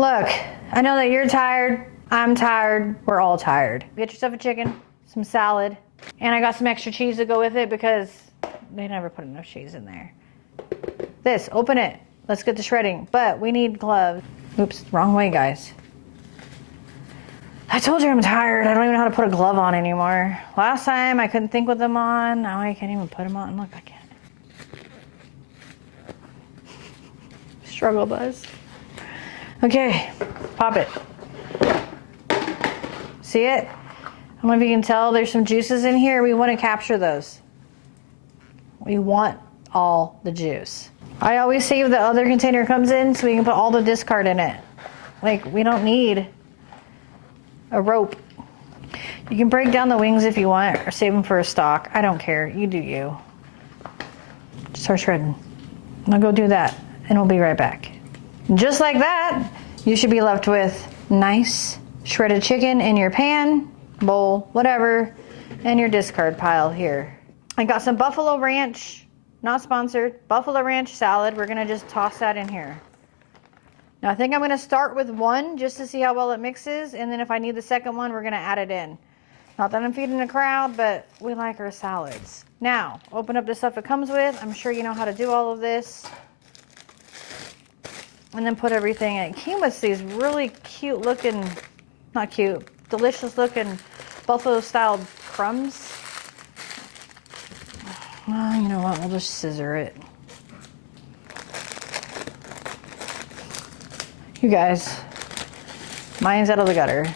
Look, I know that you're tired, I'm tired, we're all tired. Get yourself a chicken, some salad, and I got some extra cheese to go with it because they never put enough cheese in there. This, open it. Let's get to shredding, but we need gloves. Oops, wrong way, guys. I told you I'm tired. I don't even know how to put a glove on anymore. Last time I couldn't think with them on. Now I can't even put them on. Look, I can't. Struggle buzz. Okay, pop it. See it? I don't know if you can tell there's some juices in here. We want to capture those. We want all the juice. I always save the other container comes in so we can put all the discard in it. Like, we don't need a rope. You can break down the wings if you want or save them for a stock. I don't care. You do you. Start shredding. I'll go do that and we'll be right back. Just like that, you should be left with nice shredded chicken in your pan, bowl, whatever, and your discard pile here. I got some Buffalo Ranch, not sponsored, Buffalo Ranch salad. We're gonna just toss that in here. Now I think I'm gonna start with one just to see how well it mixes, and then if I need the second one, we're gonna add it in. Not that I'm feeding the crowd, but we like our salads. Now, open up the stuff it comes with. I'm sure you know how to do all of this. And then put everything in. It came with these really cute looking, not cute, delicious looking buffalo style crumbs. Well, you know what, we'll just scissor it. You guys, mine's out of the gutter.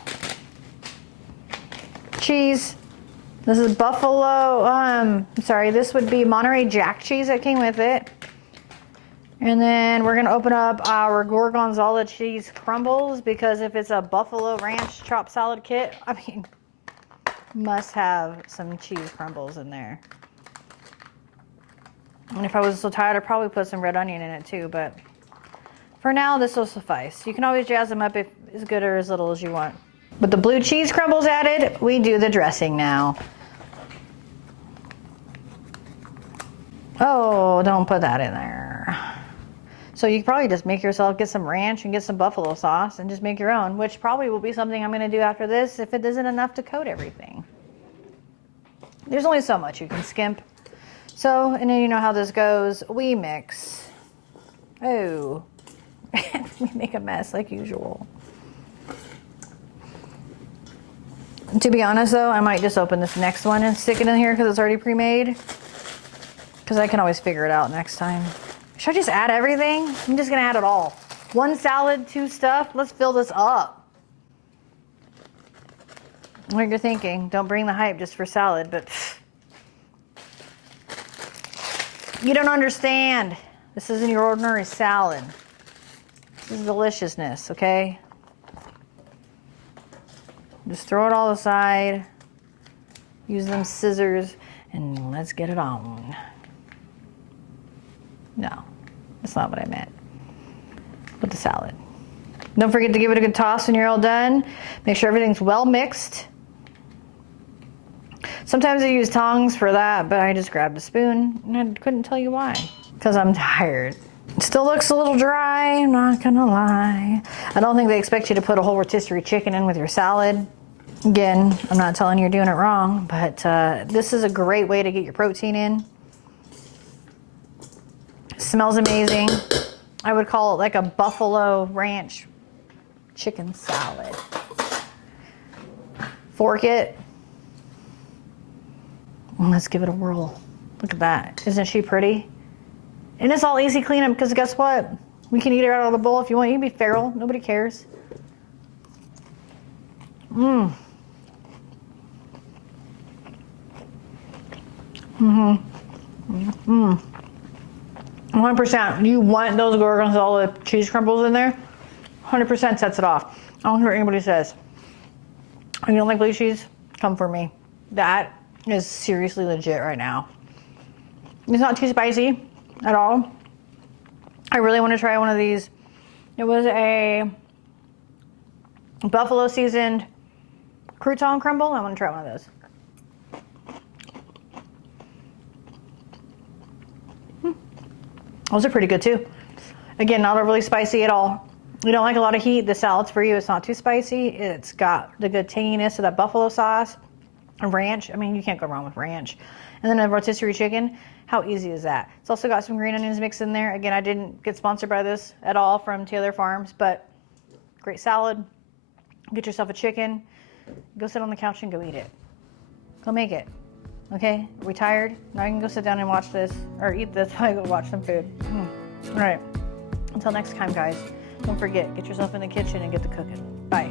Cheese. This is buffalo, sorry, this would be Monterey Jack cheese that came with it. And then we're gonna open up our Gorgonzola cheese crumbles because if it's a Buffalo Ranch chopped salad kit, I mean, must have some cheese crumbles in there. And if I was so tired, I'd probably put some red onion in it too, but for now, this will suffice. You can always jazz them up if as good or as little as you want. With the blue cheese crumbles added, we do the dressing now. Oh, don't put that in there. So you can probably just make yourself, get some ranch and get some buffalo sauce and just make your own, which probably will be something I'm gonna do after this if it isn't enough to coat everything. There's only so much you can skimp. So, and then you know how this goes. We mix. Oh, we make a mess like usual. To be honest though, I might just open this next one and stick it in here because it's already pre-made. Because I can always figure it out next time. Should I just add everything? I'm just gonna add it all. One salad, two stuff. Let's fill this up. What you're thinking, don't bring the hype just for salad, but you don't understand. This isn't your ordinary salad. This is deliciousness, okay? Just throw it all aside. Use them scissors and let's get it on. No, that's not what I meant. With the salad. Don't forget to give it a good toss when you're all done. Make sure everything's well mixed. Sometimes I use tongs for that, but I just grabbed a spoon and I couldn't tell you why. Because I'm tired. It still looks a little dry, I'm not gonna lie. I don't think they expect you to put a whole rotisserie chicken in with your salad. Again, I'm not telling you you're doing it wrong, but this is a great way to get your protein in. Smells amazing. I would call it like a Buffalo Ranch chicken salad. Fork it. Let's give it a whirl. Look at that. Isn't she pretty? And it's all easy cleanup because guess what? We can eat her out of the bowl if you want. You can be feral. Nobody cares. Mmm. Mm-hmm. Mmm. 100%. You want those Gorgonzola cheese crumbles in there? 100% sets it off. I don't care what anybody says. If you don't like blue cheese, come for me. That is seriously legit right now. It's not too spicy at all. I really want to try one of these. It was a buffalo seasoned crouton crumble. I want to try one of those. Those are pretty good too. Again, not overly spicy at all. you don't like a lot of heat, the salad's for you. It's not too spicy. It's got the good tanginess of that buffalo sauce, ranch. I mean, you can't go wrong with ranch. And then a rotisserie chicken. How easy is that? It's also got some green onions mixed in there. Again, I didn't get sponsored by this at all from Taylor Farms, but great salad. Get yourself a chicken. Go sit on the couch and go eat it. Go make it. Okay? Are we tired? Now I can go sit down and watch this or eat this while I go watch some food. All right. Until next time, guys. Don't forget, get yourself in the kitchen and get to cooking. Bye.